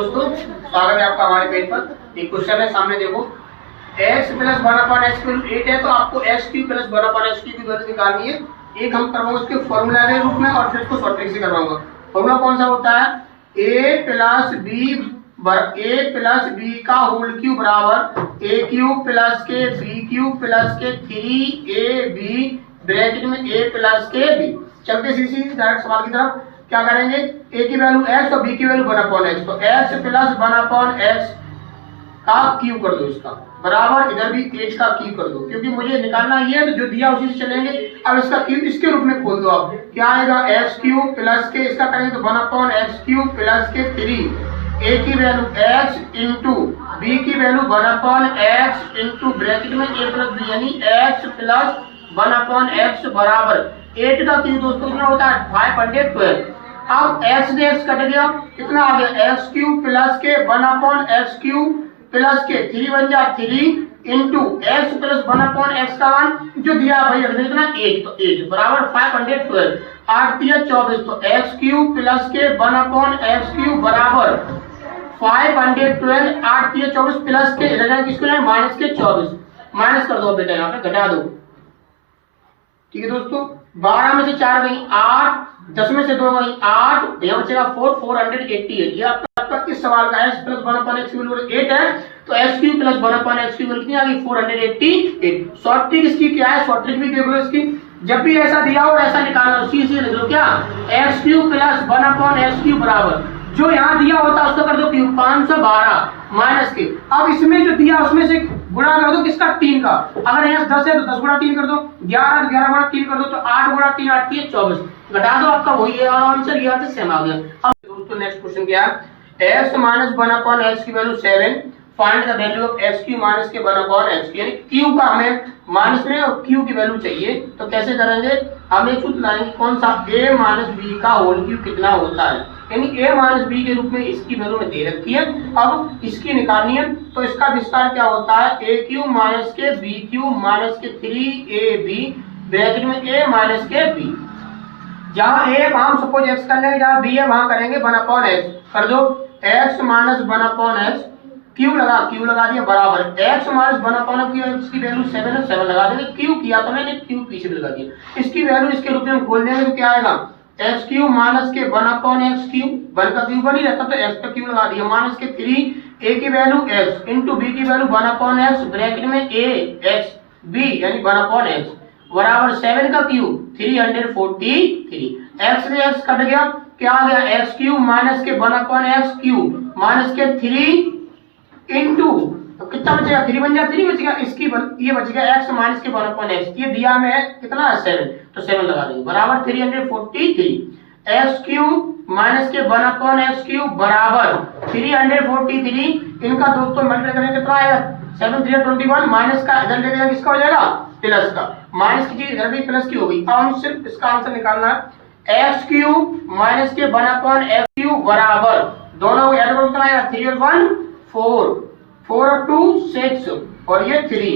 दोस्तों, स्वागत है आपका हमारे पेज पर। एक क्वेश्चन है, सामने देखो। x प्लस 1/x की वैल्यू 8 है, तो आपको x³ प्लस 1/x की वैल्यू निकालनी है। एक हम करवाऊंगा उसके फॉर्मूला के रूप में और फिर उसको शॉर्ट ट्रिक से करवाऊंगा। फॉर्मूला कौन सा होता है? a प्लस b का होल क्यूब बराबर a³ प्लस के b³ प्लस के 3ab ब्रैकेट में a प्लस के b। चलते सीधी डायरेक्ट सवाल की तरफ। क्या करेंगे? a की वैल्यू x और b की वैल्यू 1/x, तो x प्लस 1/x का क्यूब कर दो, इसका बराबर इधर भी 8 का क्यूब कर दो, क्योंकि मुझे निकालना ये है तो जो दिया उसी से चलेंगे। अब इसका क्यूब इसके रूप में खोल दो। आप क्या आएगा? x³ प्लस के, इसका करेंगे तो 1/x³ प्लस के 3 a की वैल्यू x इंटू b की वैल्यू 1/x इंटू ब्रैकेट में a प्लस b, यानी x प्लस 1/x बराबर 8 का क्यूब दोस्तों कितना होता है? 512। अब x से x कट गया, कितना आ गया? x³ प्लस के 1/x³ प्लस के 3 बन जा 3 इंटू x प्लस 1/x का मान जो दिया भाई रख देना 8, तो 8 बराबर 512। 8 3 24, तो x³ प्लस के 1/x³ बराबर 512। 8 3 24 प्लस के इधर किसको है? माइनस के 24। माइनस कर दो बेटा, यहाँ पे घटा दो। ठीक है दोस्तों, 12 में से 4 गई 8, 10 में से 2 गई 8, यहाँ बचेगा 488। ये आपका इस सवाल का x प्लस 1/x की वैल्यू 8 है, तो x³ प्लस 1/x की वैल्यू कितनी आ गई? 488। शॉर्ट ट्रिक इसकी क्या है? शॉर्ट ट्रिक भी देख लो इसकी। जब भी ऐसा दिया हो ऐसा निकालना, सीधे लिख लो क्या? x³ प्लस 1/x³ बराबर जो यहाँ दिया होता है उसका कर दो क्यूब, 512 माइनस के। अब इसमें जो दिया उसमें से गुणा कर दो किसका? 3 का। अगर यहाँ 10 है तो 10 गुणा 3 कर दो, 11 11 गुणा 3 कर दो, तो 8 गुणा 3 8 3 24 घटा दो, आपका वही है आंसर। ये आंसर सेम आ गया। अब दोस्तों नेक्स्ट क्वेश्चन क्या है? x माइनस 1/x की value 7, find the value of x³ minus के 1/x, यानी q का हमें माइनस में और q की वैल्यू चाहिए। तो कैसे करेंगे? हम एक सूत्र लाएंगे, कौन सा? a माइनस b का होल क्यूब कितना होता है, यानी a माइनस b के रूप में इसकी वैल्यू में दे रखी है। अब इसकी निकालनी है, तो इसका विस्तार क्या होता है? a³ माइनस के b³ माइनस के 3ab ब्रैकेट में a माइनस के b। जहां a हम सपोज x कर लेंगे, जहां b है वहां करेंगे 1/x। कर दो x माइनस 1/x, क्यू लगा दिया बराबर x माइनस 1/x की वैल्यू 7 है, 7 लगा देंगे। क्यू किया तो मैंने क्यू पीछे भी लगा दिया। इसकी वैल्यू इसके रूप में हम खोल देंगे तो क्या आएगा? x³ माइनस के 1/x³, 1 का क्यूब बनी रहता तो x का क्यूब लगा दिया, माइनस के 3 a की वैल्यू x इंटू b की वैल्यू 1/x ब्रैकेट में a x b यानी 1/x बराबर 7 का क्यूब 343। x से x कट गया, क्या आ गया? x³ माइनस के 1/x³ माइनस के 3 इंटू, तो कितना बचेगा? 3 बन जा 3 बचेगा। इसकी ये बच गया x माइनस के 1/x, ये दिया में है कितना है? 7, तो 7 लगा देंगे बराबर 343। x³ माइनस के 1/x³ बराबर 343। इनका दोस्तों मल्टीप्लाई करेंगे कितना आएगा? 7 3 21, माइनस का इधर ले जाएगा, किसका हो जाएगा? प्लस का। माइनस की चीज इधर भी प्लस की हो गई। अब हम सिर्फ इसका आंसर निकालना है। x³ माइनस के 1/x³ बराबर दोनों ऐड करो, कितना आएगा? 3 और 1 4, 4 और 2 6 और ये 3,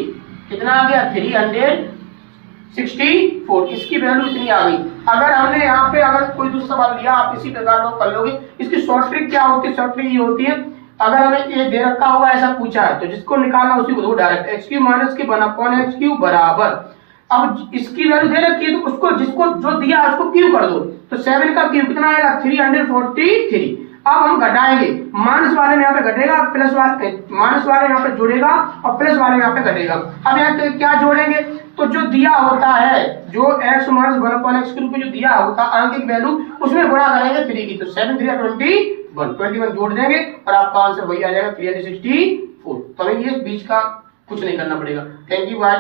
कितना आ गया? 364। इसकी वैल्यू इतनी आ गई। अगर हमने यहाँ पे अगर कोई दूसरा सवाल लिया, आप इसी प्रकार लोग कर लोगे। इसकी शॉर्ट ट्रिक क्या होती है? शॉर्ट ट्रिक ये होती है, अगर हमें ये दे रखा होगा ऐसा पूछा है तो जिसको निकालना उसी को दो डायरेक्ट। x³ माइनस के 1/x³ बराबर, अब इसकी वैल्यू दे रखी है तो उसको जिसको जो दिया है उसको क्यूब कर दो, तो 7 का क्यूब कितना आएगा? 343। अब हम घटाएंगे, माइनस वाले में यहाँ पे घटेगा, प्लस वाले माइनस वाले यहाँ पे जुड़ेगा और प्लस वाले यहाँ पे घटेगा। अब यहाँ पे क्या जोड़ेंगे? तो जो दिया होता है, जो x माइनस 1/x के रूप में जो दिया होता है अंक की वैल्यू, उसमें गुणा करेंगे 3 की, तो 7 3 21 जोड़ देंगे और आपका आंसर वही आ जाएगा 364। तो हमें ये बीच का कुछ नहीं करना पड़ेगा। Thank you, bye.